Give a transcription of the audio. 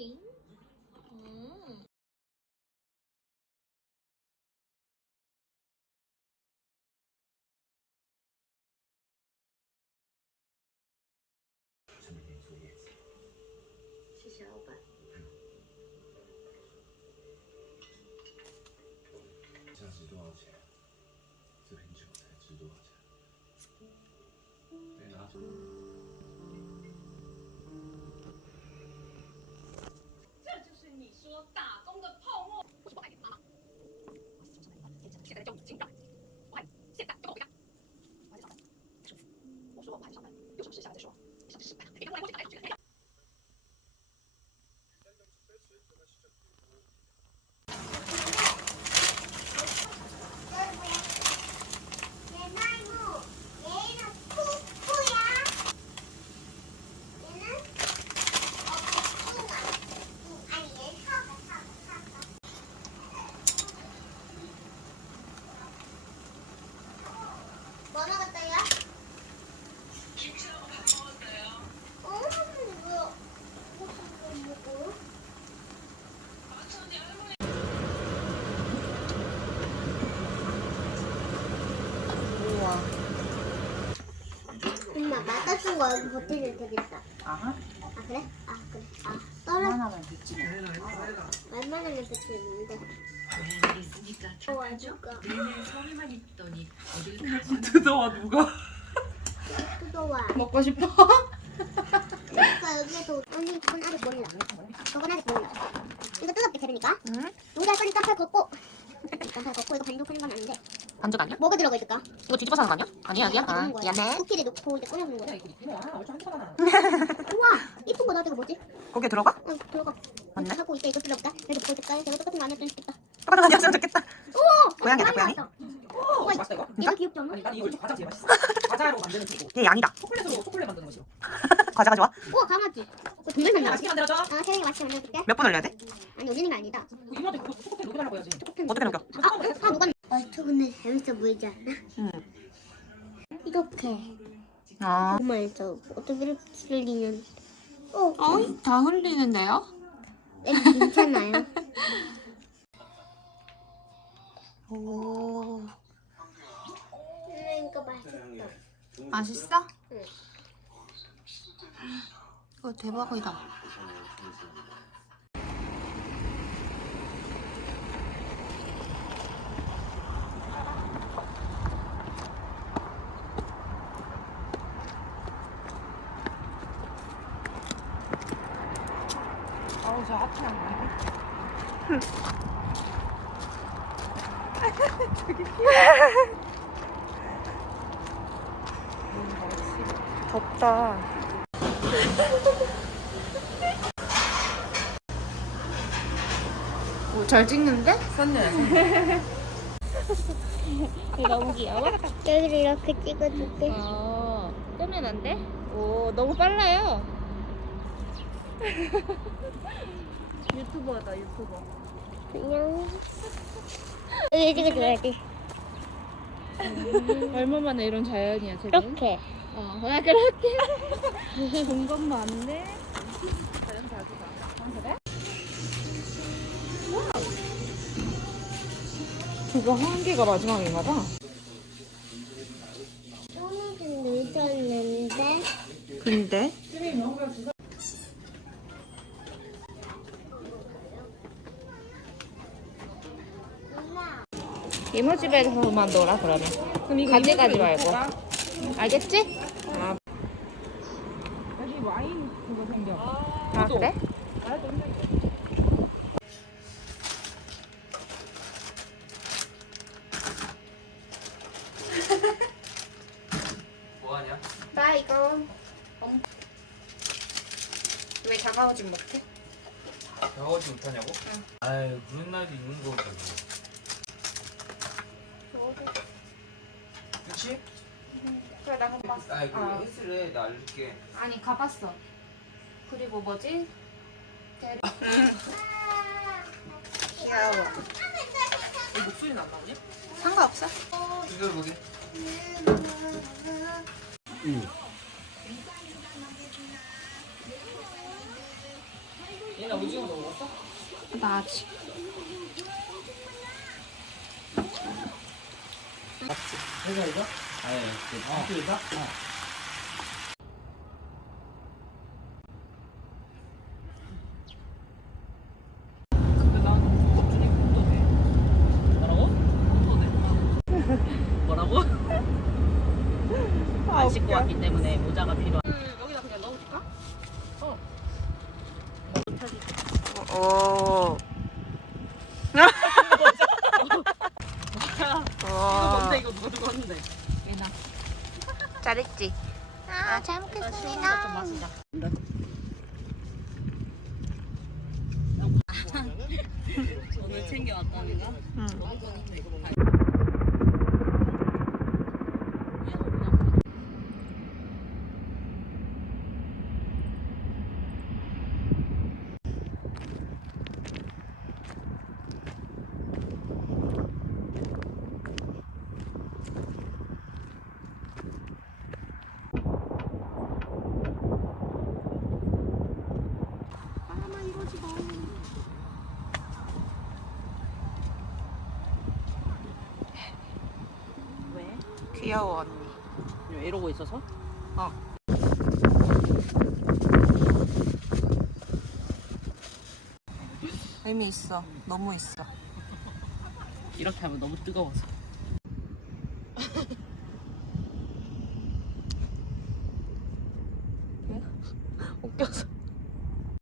고마워. 오잉. 엄마 맞아준 거 여기 버티면 되겠다. 아하. 아 그래? 아 그래. 아 떨어. 하나만 듣지 뭐. 얼마나 버티는데? 도와줄까? 뜯어와 누가? 뜯어와. 먹고 싶어? 오빠 여기에서 아니 이건 아직 몰라. 저건 아직 몰라. 이거 뜨겁게 되니까. 응. 우리가 끄니까 팔 걷고. 팔 걷고 이거 반죽 하는 건 아닌데. 반죽 아니야? 뭐가 들어가 있을까? 이거 뒤집어서 하는 거 아니야? 아니야 아니야. 아 거야. 미안해. 쿠키를 넣고 이제 꺼내는 거야. 이거. 우와 이쁜 거다 이거 뭐지? 거기에 들어가? 어 들어가. 맞네. 이렇게 하고 이제 이거 들어볼까? 여기 보여줄까? 제가 똑같은 거 아니었으면 좋겠다. 똑같은 거 아니었으면 좋겠다. 오! 고양이다, 고양이. 오, 맛있다 이거. 얘가 귀엽지 않아? 아니 난 이거 과자 제일 맛있어. 과자로 만드는 그거. 얘 양이다. 초콜릿으로 초콜릿 만드는 거지. 과자가 좋아? 우와 강아지. 어, 정말 잘 맛있게 나왔어. 만들어줘. 아 세영이 맛있게 만들어줄게. 몇분 올려야 돼? 아니 올리는 게 아니다. 이모한테 그거 초코캔 녹여달라고 해야지. 어떻게 녹여? 아, 아 누가? 아, 저 근데 보이지 않아? 응. 이렇게 아. 정말 저 어떻게 이렇게 들리면 어, 어? 다 흘리는데요? 애기 괜찮아요? 오. 이거 맛있어. 맛있어? 응. 이거 대박이다. 저 아프냐. 덥다. 오, 잘 찍는데? 썼네. 너무 귀여워. 여기를 이렇게 찍어줄게. 어, 끄면 안 돼? 오, 너무 빨라요. 유튜버다 유튜버. 안녕. 여기 찍어줘야지. 얼마 만에 이런 자연이야, 지금? 이렇게. 어, 나 그렇게. 본안 돼. 자연 자주가. 아, 그래? 그거 한 개가 마지막인가 봐. 늦었는데. 근데? 이모 집에서만 놀아 그러면. 그럼 이거 가져가지 이모들이 말고. 알겠지? 여기 와인 그거 생겨. 아 그래? 뭐하냐? 나 이거 왜 다가오지 못해? 나가지 못하냐고? 응. 아유 그런 날도 있는 거잖아. 그치? 그래 나 그거 봤어 아이 그 아. 헬스를 나 알려줄게. 아니, 가봤어. 그리고 뭐지? 귀여워 이 목소리는 안 나오니? 상관없어. 이걸 보게. 아니 오징어 먹었어? 나 아직. 회사 이거? 아니 그 학교에서? 어. 근데 나는 껍질이 곰돌해. 뭐라고? 곰돌해. 뭐라고? 안 씻고 왔기 때문에 모자가 필요한. 여기다 그냥 넣어줄까? 어. 오. 이거 뭔데 이거 누가 누가 했는데? 잘했지. 아, 잘좀 먹겠습니다. 마시자. 오늘 챙겨왔다는 거? 왜? 귀여워 언니. 이러고 있어서? 의미 있어. 너무 있어. 이렇게 하면 너무 뜨거워서.